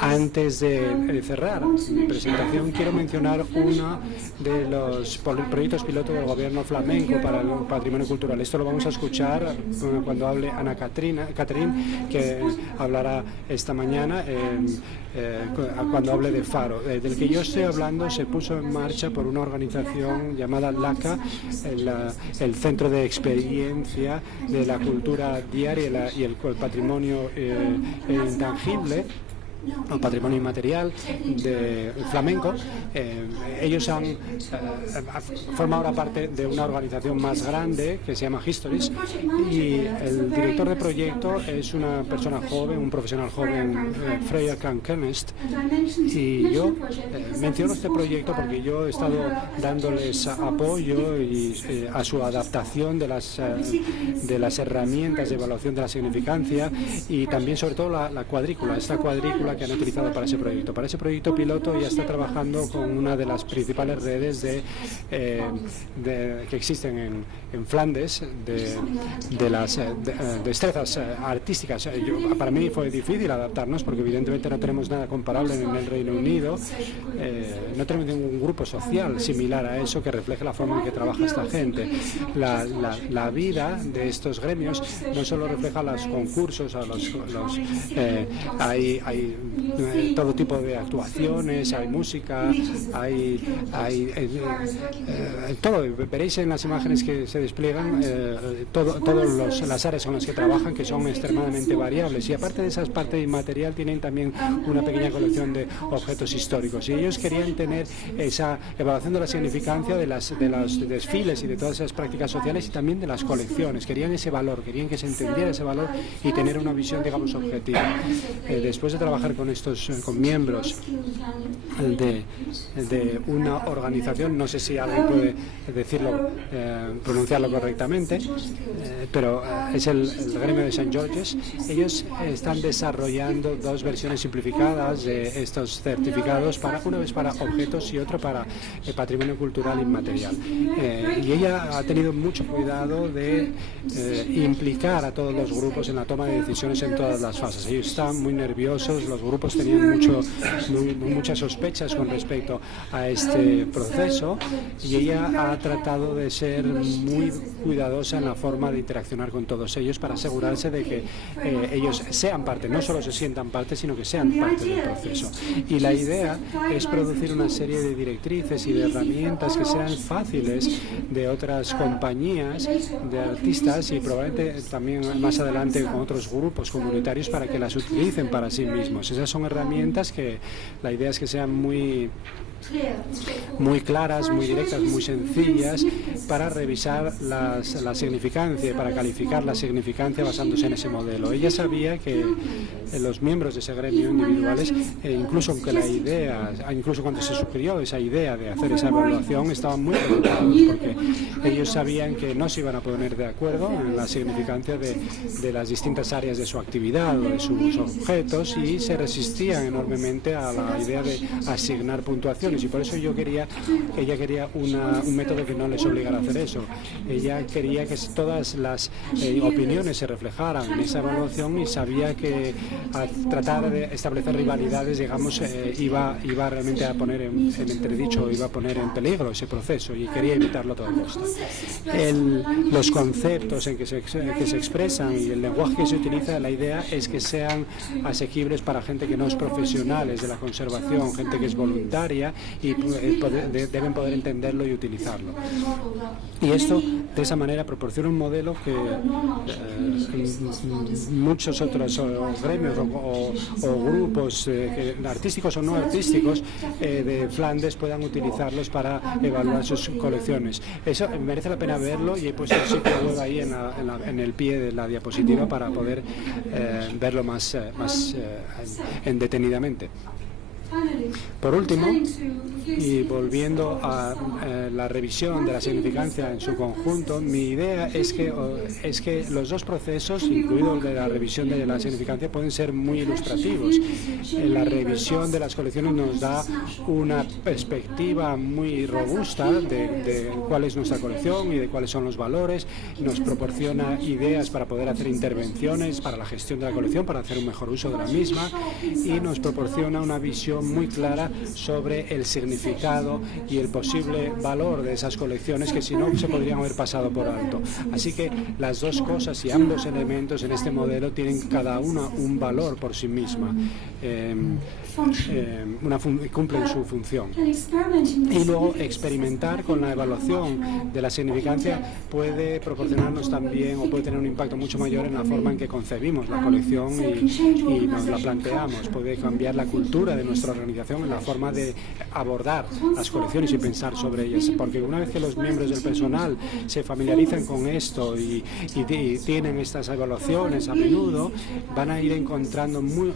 Antes de cerrar mi presentación, quiero mencionar uno de los proyectos piloto del gobierno flamenco para el patrimonio cultural. Esto lo vamos a escuchar cuando hable Ana Catherine, que hablará esta mañana cuando hable de Faro. Del que yo estoy hablando se puso en marcha por una organización llamada LACA, el Centro de Experiencia de la Cultura Diaria y el Patrimonio Intangible, o patrimonio inmaterial de flamenco. Ellos forman ahora parte de una organización más grande que se llama Histories, y el director de proyecto es una persona joven, un profesional joven, Freya Kankenest, y yo menciono este proyecto porque yo he estado dándoles apoyo a su adaptación de las herramientas de evaluación de la significancia y también sobre todo la cuadrícula, esta cuadrícula que han utilizado para ese proyecto. Para ese proyecto piloto ya está trabajando con una de las principales redes que existen en Flandes de las destrezas artísticas. Para mí fue difícil adaptarnos porque evidentemente no tenemos nada comparable en el Reino Unido, no tenemos ningún grupo social similar a eso que refleje la forma en que trabaja esta gente. La vida de estos gremios no solo refleja los concursos, hay todo tipo de actuaciones, hay música, hay todo. Veréis en las imágenes que se despliegan todas las áreas con las que trabajan, que son extremadamente variables, y aparte de esa parte inmaterial tienen también una pequeña colección de objetos históricos, y ellos querían tener esa evaluación de la significancia de los desfiles y de todas esas prácticas sociales, y también de las colecciones. Querían ese valor, querían que se entendiera ese valor y tener una visión, digamos, objetiva. Después de trabajar con miembros de una organización, no sé si alguien puede decirlo, pronunciarlo correctamente, pero es el gremio de St. George's. Ellos están desarrollando dos versiones simplificadas de estos certificados, una vez para objetos y otra para patrimonio cultural inmaterial. Y ella ha tenido mucho cuidado de implicar a todos los grupos en la toma de decisiones en todas las fases. Ellos están muy nerviosos, los grupos tenían muchas sospechas con respecto a este proceso, y ella ha tratado de ser muy cuidadosa en la forma de interaccionar con todos ellos para asegurarse de que ellos sean parte, no solo se sientan parte, sino que sean parte del proceso. Y la idea es producir una serie de directrices y de herramientas que sean fáciles de otras compañías, de artistas, y probablemente también más adelante con otros grupos comunitarios, para que las utilicen para sí mismos. Esas son herramientas que la idea es que sean muy claras, muy directas, muy sencillas, para revisar la significancia, para calificar la significancia basándose en ese modelo. Ella sabía que los miembros de ese gremio individuales, incluso cuando se sugirió esa idea de hacer esa evaluación, estaban muy preocupados, porque ellos sabían que no se iban a poner de acuerdo en la significancia de las distintas áreas de su actividad o de sus objetos, y se resistían enormemente a la idea de asignar puntuaciones. Y por eso ella quería un método que no les obligara a hacer eso. Ella quería que todas las opiniones se reflejaran en esa evaluación, y sabía que al tratar de establecer rivalidades, digamos, iba realmente a poner en entredicho, iba a poner en peligro ese proceso, y quería evitarlo a toda costa. Los conceptos en que se expresan y el lenguaje que se utiliza, la idea es que sean asequibles para gente que no es profesionales de la conservación, gente que es voluntaria, y deben poder entenderlo y utilizarlo. Y esto, de esa manera, proporciona un modelo que muchos otros gremios o grupos artísticos o no artísticos de Flandes puedan utilizarlos para evaluar sus colecciones. Eso merece la pena verlo, y he puesto el sitio web ahí en el pie de la diapositiva para poder verlo más detenidamente. Por último, y volviendo a la revisión de la significancia en su conjunto, mi idea es que los dos procesos, incluido el de la revisión de la significancia, pueden ser muy ilustrativos. La revisión de las colecciones nos da una perspectiva muy robusta de cuál es nuestra colección y de cuáles son los valores, nos proporciona ideas para poder hacer intervenciones para la gestión de la colección, para hacer un mejor uso de la misma, y nos proporciona una visión muy clara sobre el significado y el posible valor de esas colecciones, que si no se podrían haber pasado por alto. Así que las dos cosas y ambos elementos en este modelo tienen cada una un valor por sí misma, cumplen su función. Y luego experimentar con la evaluación de la significancia puede proporcionarnos también, o puede tener un impacto mucho mayor en la forma en que concebimos la colección y nos la planteamos. Puede cambiar la cultura de nuestra organización en la forma de abordar las colecciones y pensar sobre ellas, porque una vez que los miembros del personal se familiarizan con esto y tienen estas evaluaciones a menudo, van a ir encontrando muy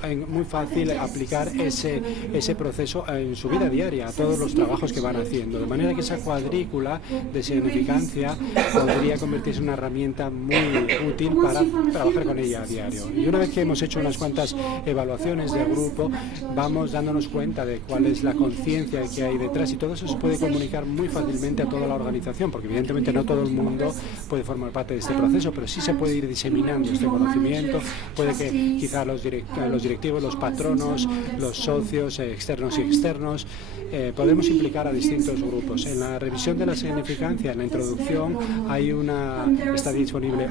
fácil aplicar ese proceso en su vida diaria, a todos los trabajos que van haciendo, de manera que esa cuadrícula de significancia podría convertirse en una herramienta muy útil para trabajar con ella a diario. Y una vez que hemos hecho unas cuantas evaluaciones de grupo, vamos dándonos darnos cuenta de cuál es la conciencia que hay detrás, y todo eso se puede comunicar muy fácilmente a toda la organización, porque evidentemente no todo el mundo puede formar parte de este proceso, pero sí se puede ir diseminando este conocimiento. Puede que quizá los directivos, los patronos, los socios externos y externos, podemos implicar a distintos grupos. En la revisión de la significancia, en la introducción, está disponible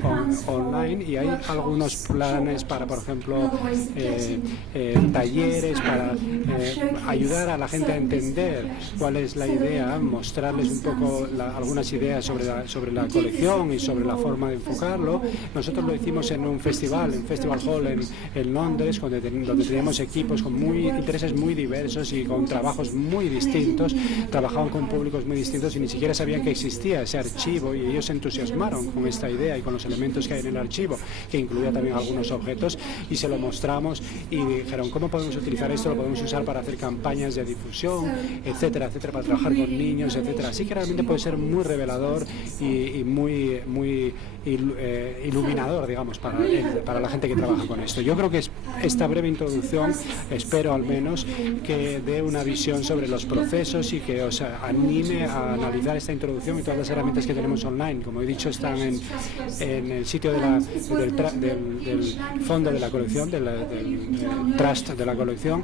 online, y hay algunos planes para, por ejemplo, talleres para ayudar a la gente a entender cuál es la idea, mostrarles un poco algunas ideas sobre la colección y sobre la forma de enfocarlo. Nosotros lo hicimos en un festival, en Festival Hall en Londres, donde teníamos equipos con intereses muy diversos y con trabajos muy distintos, trabajaban con públicos muy distintos y ni siquiera sabían que existía ese archivo, y ellos se entusiasmaron con esta idea y con los elementos que hay en el archivo, que incluía también algunos objetos, y se lo mostramos y dijeron: ¿cómo podemos utilizar esto? Lo podemos usar para hacer campañas de difusión, etcétera, etcétera, para trabajar con niños, etcétera. Así que realmente puede ser muy revelador y muy iluminador, digamos, para la gente que trabaja con esto. Yo creo que esta breve introducción, espero al menos, que dé una visión sobre los procesos y que os anime a analizar esta introducción y todas las herramientas que tenemos online. Como he dicho, están en el sitio del fondo de la colección, del trust de la colección.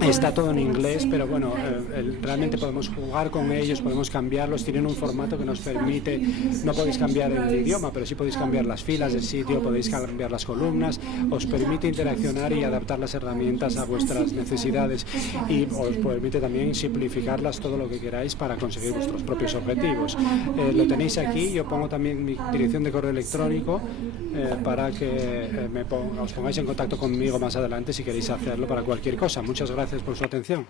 Está todo en inglés, pero bueno, realmente podemos jugar con ellos, podemos cambiarlos. Tienen un formato que nos permite, no podéis cambiar el idioma, pero sí podéis cambiar las filas del sitio, podéis cambiar las columnas, os permite interaccionar y adaptar las herramientas a vuestras necesidades, y os permite también simplificarlas todo lo que queráis para conseguir vuestros propios objetivos. Lo tenéis aquí. Yo pongo también mi dirección de correo electrónico para que os pongáis en contacto conmigo más adelante si queréis hacerlo para cualquier cosa. Muchas gracias por su atención.